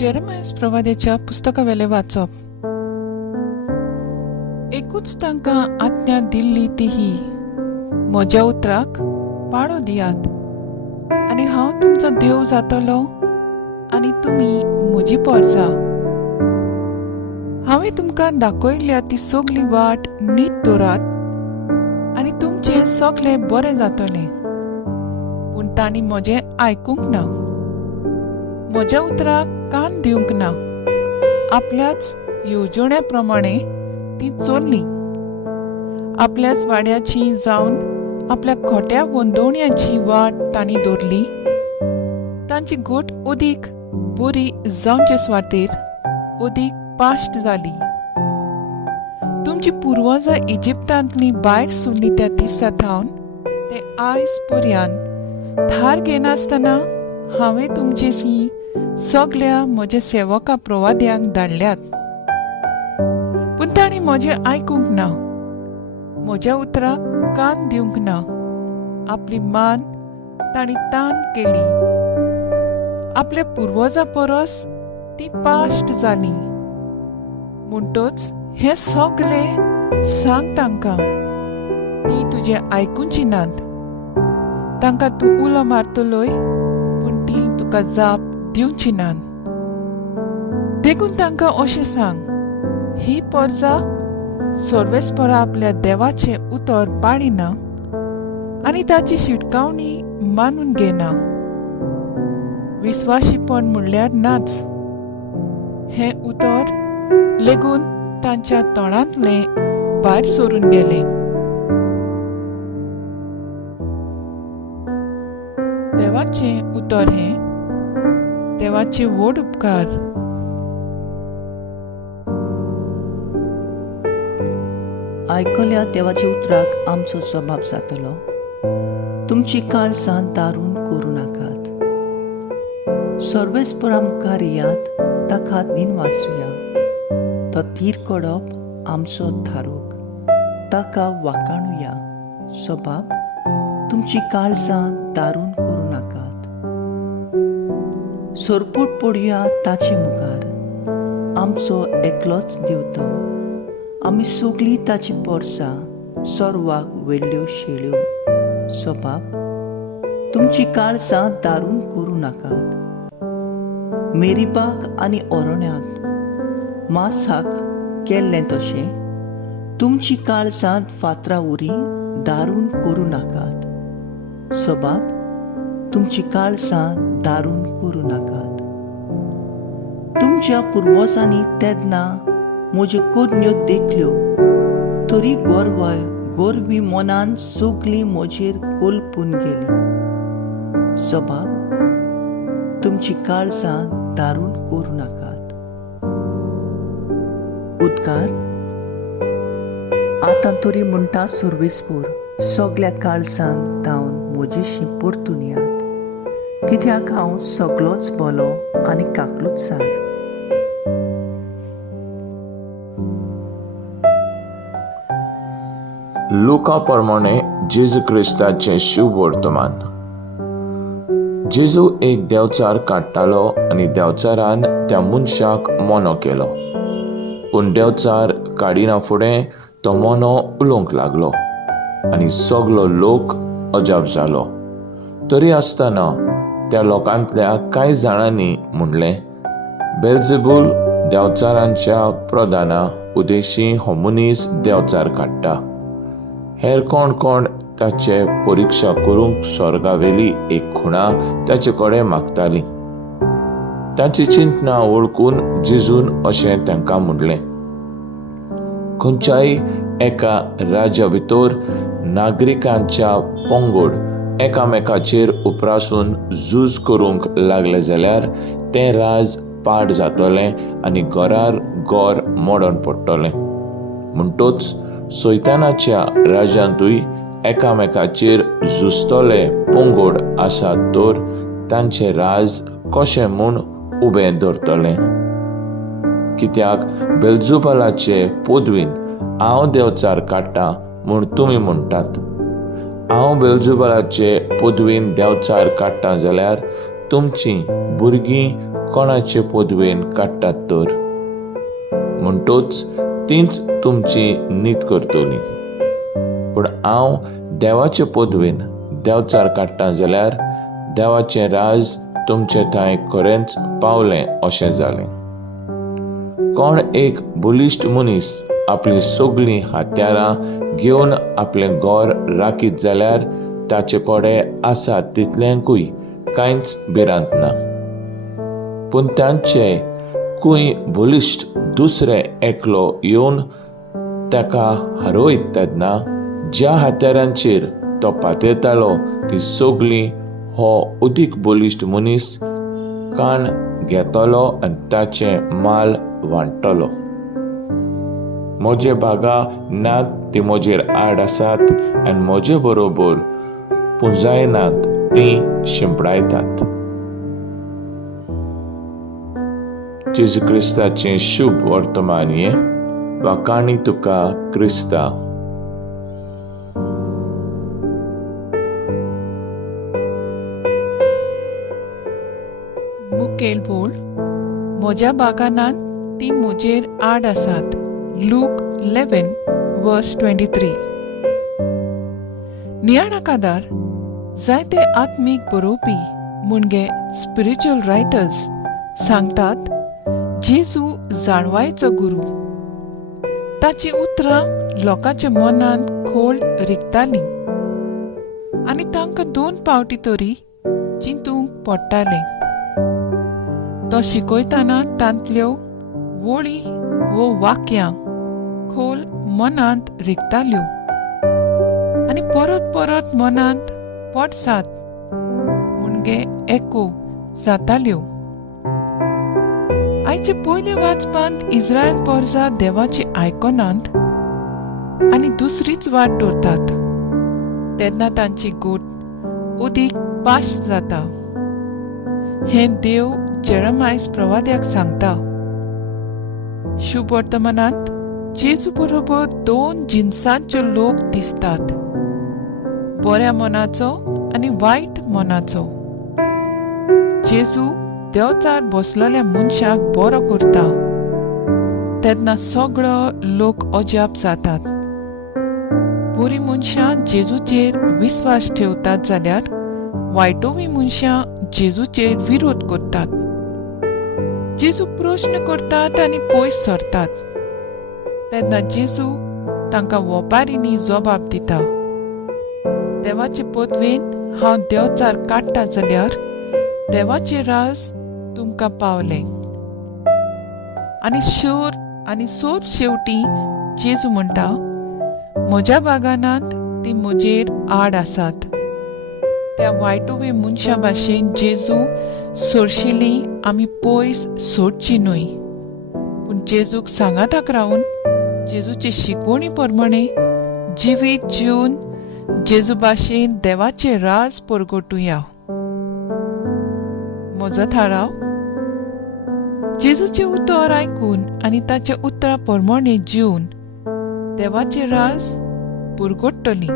Jeremiah प्रवाद्याच्या पुस्तकावेले वाचप. एकूच तांकां आज्ञा दिल्ली ती ही, म्हज्या उतराक पाळो दियात, आनी हांव तुमचो देव जातलो आनी तुमी म्हजी पोरसां. हांवें तुमकां दाखयल्या ती सगली वाट नीट दवरात आनी तुमचें सगळें बरें जातलें. पूण तांणी म्हजें आयकूंक ना, म्हज्या उतराक कान दिवंक ना. आपल्याच येवजण्या प्रमाणे ती चोरली. आपल्याच वाड्याची जावन आपल्या खोट्या वंदोवण्याची वाट तांणी दवरली. तांची गोट अदीक बरी जावचे सुवातेर अदीक पाश्ट जाली. तुमची पुर्वजां इजिप्तांतली भायर सरली त्या दिसा थावन ते आयज पर्यंत धार घेनासतना हांवें तुमचेसी सगळ्या म्हज्या सेवका प्रवाद्यांक धाडल्यात. पूण तांणी म्हजें आयकूंक ना, म्हज्या उतराक कान दिवंक ना. आपली मान तांणी ताण केली. आपल्या पुर्वजां परस ती पाश्ट जाली. म्हणटच हें सगळें सांग तांकां. ती तुजें आयकूंची नात. तांकां तूं उलो मारतलोय, पूण ती तुका जाप दिवची नात. देखून तांकां अशें सांग, ही पोरजा सर्वेस्परा आपल्या देवाचें उतर पाळिना आनी ताची शिटकावणी मानून घेना. विस्वाशीपण म्हणल्यार नाच. हें उतर लेगून तांच्या तोंडांतलें भायर सरून गेलें. देवाचें उतर हें, देवाचे व्हड उपकार. आयकल्या देवाच्या उतराक आमचो स्वभाव जातलो. तुमची काळसां दारून करूं नाकात. सर्वेस्परा मुखार येयात, ताका दिन वाचुया. तो तीर कडप आमचो धारूक, ताका वाकाणुया. स्वभाव तुमची काळसां दारून करूं नाकात. सोरपूट पडुया ताचे मुखार, आमचो एकलोच दिवतो. आमी सगळीं ताची पोरसां सोरवाक वेल्ल्यो शेळ्यो. स्वभाव तुमची काळसां दारून करूं नाकात. मेरीबाग आनी ओरोण्यांत मासाक केल्लें तशें तुमची काळसां फातरां उरी दारून करूं नाकात. स्वभाव तुमची काळसां दारून करूं नाकात. तुमच्या पुर्वजांनी तेदना म्हज्यो कोडण्यो देखल्यो, तरी गोरवी मनान सगळीं म्हजेर कोलपून गेली. स्वभाव तुमची काळसां दारून करूं नाकात. उद्गार. आतां तरी म्हणटा सर्वेस्पर, सगळ्या काळसांक धांवन म्हजेशी परतून येयात, कित्याक हांव सगळोच बलो आनी काकलूच सार. लुका प्रमाणे जेजू क्रिस्ताचें शुभ वर्तमान. जेजू एक देंवचार काडटालो आनी देंवचारान त्या मनशाक मोनो केलो. पूण देंवचार काडिना फुडें तो मोनो उलोवंक लागलो आनी सगळो लोक अजाप जालो. तरी आसतना त्या लोकांतल्या कांय जाणांनी म्हणलें, बेल्जेबूल देंवचारांच्या प्रधाना उदेशी हो मनीस देंवचार काडटा. हेर कोण कोण ताचे परिक्षा करूंक स्वर्गावेली एक खुणा ताचे कडेन मागताली. ताची चिंतना वळखून जेजून अशें तांकां म्हणलें, खंयच्याय एका राज्या भितर नागरिकांच्या पंगड एकामेकाचेर उपरासून झूज करूंक लागले जाल्यार तें राज पाड जातलें आनी घरार घर मोडून पडटलें. म्हणटच सैतानाच्या राज्यांतूय एकामेकाचेर झुजतले पंगड आसात तर तांचें राज कशें म्हूण उबें धरतलें. कित्याक बेल्जेबूलाचे पदवीन हांव देंवचार काडटां म्हूण तुमी म्हणटात. हांव बेल्जेबूलाचे पदवीन देंवचार काडटां जाल्यार तुमचीं भुरगीं कोणाचे पोदवेन काडटात तर म्हणटूच तीच तुमची नीत करतली. पूण हांव देवाचे पोदवेन देंवचार काडटां जाल्यार देवाचें राज तुमचे थंय खरेंच पावलें अशें जालें. कोण एक बुलिश्ट मनीस आपली सगळीं हात्यारां घेवन आपलें घर राखीत जाल्यार ताचे कडेन आसा तितल्यांकूय कांयच भिरांत ना. पूण तांचे खूंय बुलिश्ट दुसरे एकलो येवन ताका हारोयत तेन्ना ज्या हात्यारांचेर तो पातयतालो ती सगळीं हो उदीक बुलिश्ट मनीस काण घेतलो आनी ताचें माल वांट्टलो. म्हजे बागा नात ती म्हजेर आड आसात आनी म्हजे बरोबर पुंजायनात ती शिंपडायतात. जेजू क्रिस्ताचें शुभ वर्तमान हें वाकाणी तुका क्रिस्ता. मुखेल बोल म्हज्या बागानांत ती म्हजेर आड आसात. लूक 11:23. नियाणकादार जायते आत्मीक बरोवपी मुणगे स्पिरिच्युअल रायटर्स सांगतात जेजू जाणवायचो गुरू. ताची उतरां लोकांच्या मनांत खोल रिगतालीं आनी तांकां 2 फावटी तरी चिंतूंक पडटालें. तो शिकयतना तांतल्यो वळी वो वाक्यां खोल मनांत रिगताल्यो आनी परत परत मनांत पडसाद मुणगे एको जाताल्यो. आयचे पयले वाचपांत इस्रायल परजा देवाची आयकनांत आनी दुसरीच वाट धरतात तेन्ना तांची गोट उदीक पाश जाता. हें देव जेरमायस प्रवाद्याक सांगता. शुभ वर्तमानांत जेजू बरोबर 2 जिन्सांचे लोक दिसतात, बऱ्या मनाचो आनी वायट मनाचो. जेजू देंवचार बसलेल्या मनशाक बरो करता तेन्ना सगळो लोक अजाप जातात. बरीं मनशां जेजूचेर विस्वास ठेवतात जाल्यार वायटोवी मनशां जेजूचेर विरोध करतात. जेजू प्रश्न करतात आनी पयस सरतात तेन्ना जेजू तांकां ओपारींनी जबाब दिता. देवाचे पदवेन हांव देंवचार काडटा जाल्यार देवाचें राज तुमकां पावलें. आनी सोर शेवटी जेजू म्हणटा म्हज्या बागानांत ती म्हजेर आड आसात. त्या वायटोवे मनशा भाशेन जेजू सोडशिल्लीं आमी पयस सोडची न्हय, पूण जेजूक सांगाताक रावन जेजूचे शिकवणी प्रमाणे जिवीत जिवन जेजू भाशेन देवाचें राज परगटुया. म्हजो थाराव जेजूचें उतर आयकून आनी ताच्या उतरा प्रमाणे जिवन देवाचें राज परगटतलीं.